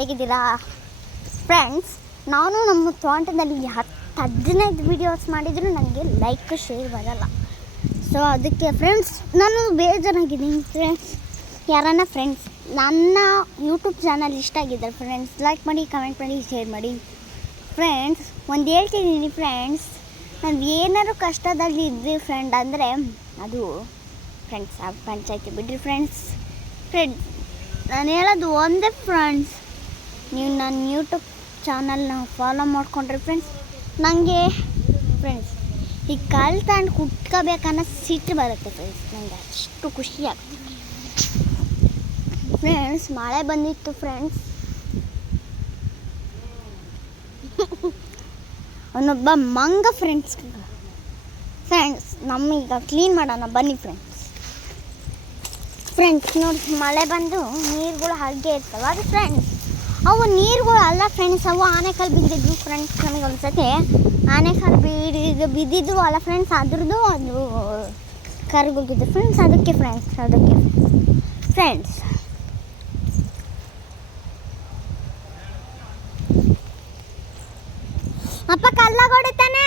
ಹೇಗಿದ್ದೀರಾ ಫ್ರೆಂಡ್ಸ್? ನಾನು ನಮ್ಮ ತೋಟದಲ್ಲಿ 10-15 ವೀಡಿಯೋಸ್ ಮಾಡಿದರೂ ನನಗೆ ಲೈಕ್ ಶೇರ್ ಬರಲ್ಲ. ಸೊ ಅದಕ್ಕೆ ಫ್ರೆಂಡ್ಸ್ ನಾನು ಬೇಜಾರಾಗಿದ್ದೀನಿ ಫ್ರೆಂಡ್ಸ್. ಯಾರನ್ನ ಫ್ರೆಂಡ್ಸ್ ನನ್ನ ಯೂಟ್ಯೂಬ್ ಚಾನಲ್ ಇಷ್ಟ ಆಗಿದ್ದಾರೆ ಫ್ರೆಂಡ್ಸ್, ಲೈಕ್ ಮಾಡಿ, ಕಮೆಂಟ್ ಮಾಡಿ, ಶೇರ್ ಮಾಡಿ ಫ್ರೆಂಡ್ಸ್. ಒಂದು ಹೇಳ್ತಿದ್ದೀನಿ ಫ್ರೆಂಡ್ಸ್, ನಾನು ಏನಾದ್ರು ಕಷ್ಟದಲ್ಲಿ ಇದ್ವಿ ಫ್ರೆಂಡ್ ಅಂದರೆ ಅದು ಫ್ರೆಂಡ್ಸ್ ಆ ಪಂಚಾಯತಿ ಬಿಡ್ರಿ ಫ್ರೆಂಡ್ಸ್. ನಾನು ಹೇಳೋದು ಒಂದೇ ಫ್ರೆಂಡ್ಸ್, ನೀವು ನನ್ನ ಯೂಟ್ಯೂಬ್ ಚಾನಲ್ನ ಫಾಲೋ ಮಾಡಿಕೊಂಡ್ರೆ ಫ್ರೆಂಡ್ಸ್ ನನಗೆ ಫ್ರೆಂಡ್ಸ್ ಈ ಕಾಲು ತಗೊಂಡು ಕುಟ್ಕೋಬೇಕನ್ನೋ ಸಿಟ್ಟು ಬರುತ್ತೆ ಫ್ರೆಂಡ್ಸ್. ನನಗೆ ಅಷ್ಟು ಖುಷಿ ಆಗ್ತದೆ ಫ್ರೆಂಡ್ಸ್. ಮಳೆ ಬಂದಿತ್ತು ಫ್ರೆಂಡ್ಸ್. ಅವನೊಬ್ಬ ಮಂಗ ಫ್ರೆಂಡ್ಸ್. ನಮ್ಮೀಗ ಕ್ಲೀನ್ ಮಾಡೋಣ ಬನ್ನಿ ಫ್ರೆಂಡ್ಸ್. ನೋಡಿ ಮಳೆ ಬಂದು ನೀರುಗಳು ಹಾಗೆ ಇರ್ತವೆ, ಅದು ಫ್ರೆಂಡ್ಸ್ ಅವು ನೀರುಗಳು ಅಲ್ಲ ಫ್ರೆಂಡ್ಸ್, ಅವು ಆನೆಕಲ್ಲು ಬಿದ್ದಿದ್ವು ಫ್ರೆಂಡ್ಸ್. ನಮಗೆ ಒಂದ್ಸತಿ ಆನೆಕಲ್ಲು ಬಿದ್ದಿದ್ವು ಅಲ್ಲ ಫ್ರೆಂಡ್ಸ್, ಅದ್ರದ್ದು ಅದು ಕರ್ಗೋಗಿದ್ದು ಫ್ರೆಂಡ್ಸ್. ಅದಕ್ಕೆ ಫ್ರೆಂಡ್ಸ್ ಅಪ್ಪ ಕಲ್ಲಾಗ ಹೊಡಿತಾನೆ.